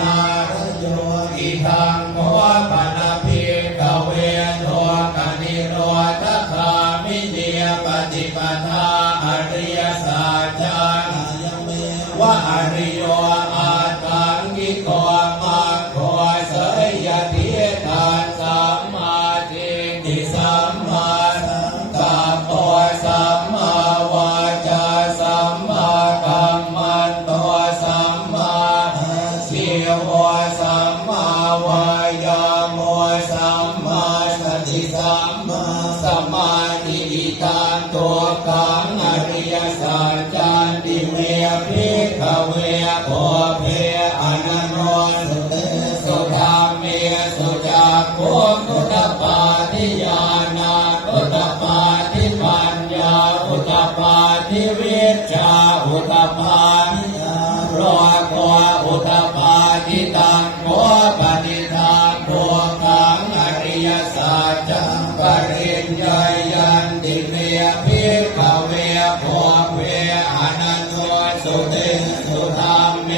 นารโยอิทังโมปนาภิกเวโนกนิโรธคามิเนปฏิปทาอริยสัจจาวะอริโยอาตังกิโกมังโคเสยทิฏฐานสัมมาทิฏฐิสัมมาสังกัปปะสัมมาวาจาสัมมากัมมันโตสัมมาชีวะสัมมาวายามะสัมมาสติสัมมาสมาธิอิทังตัวกังอริยสัจจันติเมภิกขเวโภเพอนันโนสุเตสุธรรมเมสุจักขุพุทธปาทิญาณพุทธปาทิปัญญาพุทธปาทิวิชชาพุทธปาทิโรโกพุทธปาทิตังโมปฏิทานตัวกังอริยสัจจังปริญญายันติเมภิกขเวโภเพอนันโนสุเตสุธรรมเม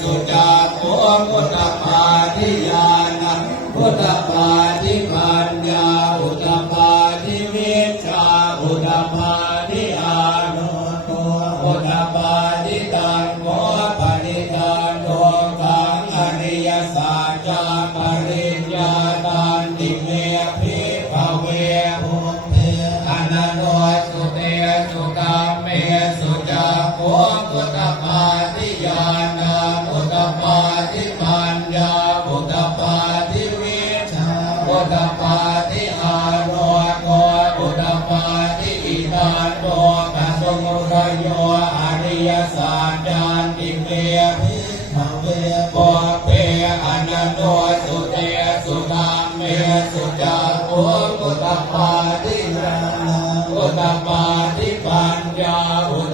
สุจักขุพุทธปาทิญาณพุทธปาทิปัญญาพุทธปาทิวิชชาพุทธปาทิอานุโตพุทธปาทิตังโมปฏิทานตัวกังอริยสัจจปริญญาตันติเมภิกขเวโภเพอนันโนสุเตสุธรรมเมสุจักขุพุทธปาทิญาณพุทธปาทิปัญญาพุทธปาทิวิชชาพุทธปาทิอาโรโกพุทธปาทิอิทานโตกัสมุทโยอริยสัจจันติเมภิกขเวโภเพอนันโนสุเตสุธรรมเมสุจักขุพุทธปาทิญาณพุทธปาทิปัญญาพุทธ